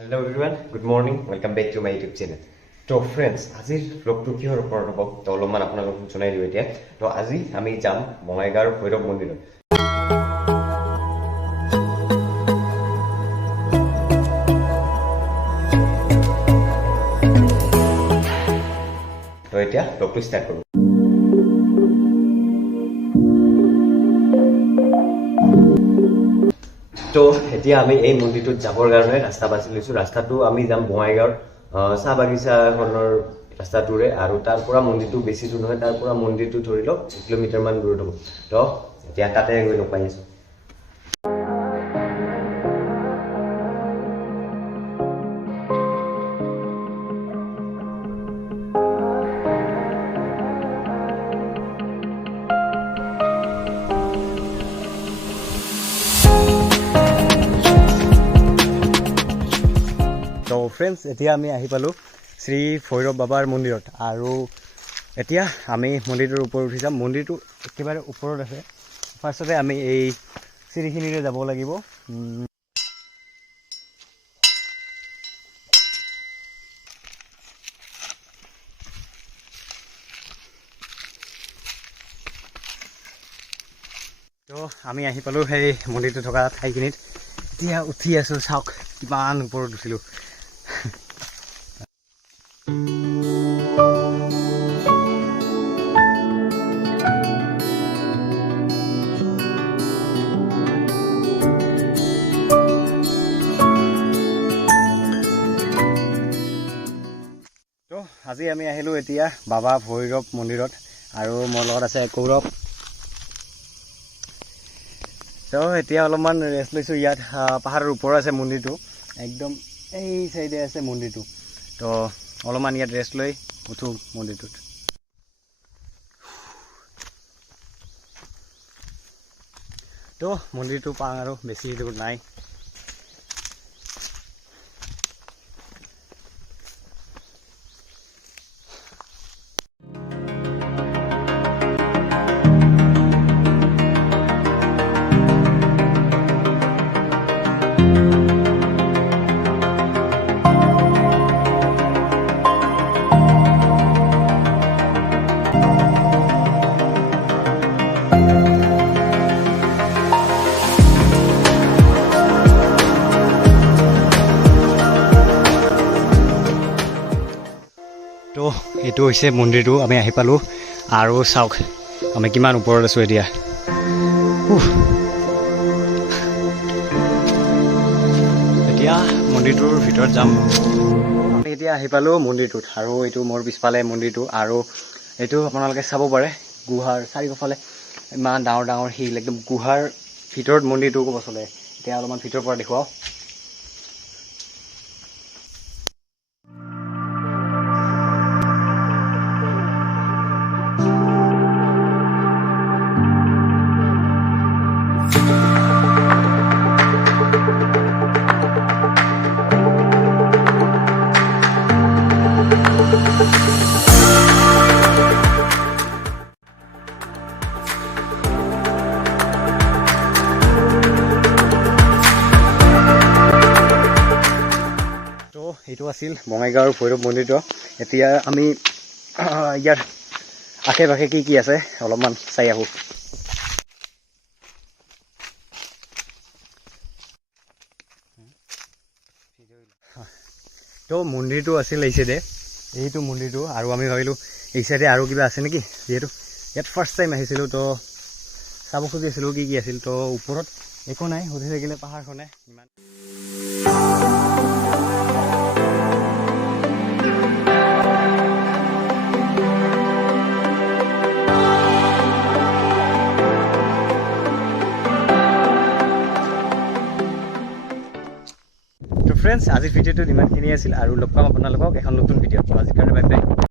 Hello everyone, good morning. Welcome back to my YouTube channel. So friends, আজিৰ vlogটো কিহৰ ওপৰত হ'ব তো অলপমান আপোনালোকক জনাই দিওঁ এতিয়া। তো আজি আমি যাম বঙাইগাঁৱৰ ভৈৰৱ মন্দিৰত। তো এতিয়া vlogটো ষ্টাৰ্ট কৰোঁ। তো এতিয়া আমি এই মন্দিৰটোত যাবৰ কাৰণে ৰাস্তা বাছি লৈছোঁ। ৰাস্তাটো আমি যাম বঙাইগাঁৱৰ চাহ বাগিচাখনৰ ৰাস্তাটোৰে, আৰু তাৰ পৰা মন্দিৰটো বেছি দূৰ নহয়, তাৰ পৰা মন্দিৰটো ধৰি লওক 1 কিলোমিটাৰমান দূৰত হ'ব। তো এতিয়া তাতে গৈ লগ পাই আছোঁ। তো ফ্ৰেণ্ডছ, এতিয়া আমি আহি পালোঁ শ্ৰী ভৈৰৱ বাবাৰ মন্দিৰত, আৰু এতিয়া আমি মন্দিৰটোৰ ওপৰত উঠি যাম। মন্দিৰটো একেবাৰে ওপৰত আছে। ফাৰ্ষ্টতে আমি এই চিৰিখিনিৰে যাব লাগিব। তো আমি আহি পালোঁ সেই মন্দিৰটো থকা ঠাইখিনিত। এতিয়া উঠি আছোঁ, চাওক কিমান ওপৰত উঠিলোঁ। তো আজি আমি আহিলোঁ এতিয়া বাবা ভৈৰৱ মন্দিৰত, আৰু মোৰ লগত আছে কৌৰৱ। তো এতিয়া অলপমান ৰেষ্ট লৈছোঁ। ইয়াত পাহাৰৰ ওপৰত আছে মন্দিৰটো, একদম এই চাইডে আছে মন্দিৰটো। তো অলপমান ইয়াত ৰেষ্ট লৈ উঠোঁ মন্দিৰটোত। তো মন্দিৰটো পাওঁ আৰু বেছি দূৰ নাই। তো এইটো হৈছে মন্দিৰটো, আমি আহি পালোঁ, আৰু চাওক আমি কিমান ওপৰত আছোঁ এতিয়া। এতিয়া মন্দিৰটোৰ ভিতৰত যাম। আমি এতিয়া আহি পালোঁ মন্দিৰটোত, আৰু এইটো মোৰ পিছফালে মন্দিৰটো, আৰু এইটো আপোনালোকে চাব পাৰে গুহাৰ চাৰিওফালে ইমান ডাঙৰ ডাঙৰ শিল, একদম গুহাৰ ভিতৰত মন্দিৰটো ক'ব চলে। এতিয়া অলপমান ভিতৰৰ পৰা দেখুৱাওঁ। এইটো আছিল বঙাইগাঁৱৰ ভৈৰৱ মন্দিৰটো। এতিয়া আমি ইয়াৰ আশে পাশে কি কি আছে অলপমান চাই আহোঁ। তো মন্দিৰটো আছিল এই চাইডে, এইটো মন্দিৰটো, আৰু আমি ভাবিলোঁ এই চাইডে আৰু কিবা আছে নেকি, যিহেতু ইয়াত ফাৰ্ষ্ট টাইম আহিছিলোঁ। তো চাব খুজি আছিলোঁ কি কি আছিল। তো ওপৰত একো নাই, সুধি থাকিলে পাহাৰখনে ইমান। ফ্ৰেণ্ডছ, আজিৰ ভিডিঅ'টোত ইমানখিনি আছিল, আৰু লগ পাম আপোনালোকক এখন নতুন ভিডিঅ'ত। আজিৰ কাৰণে বাই বাই।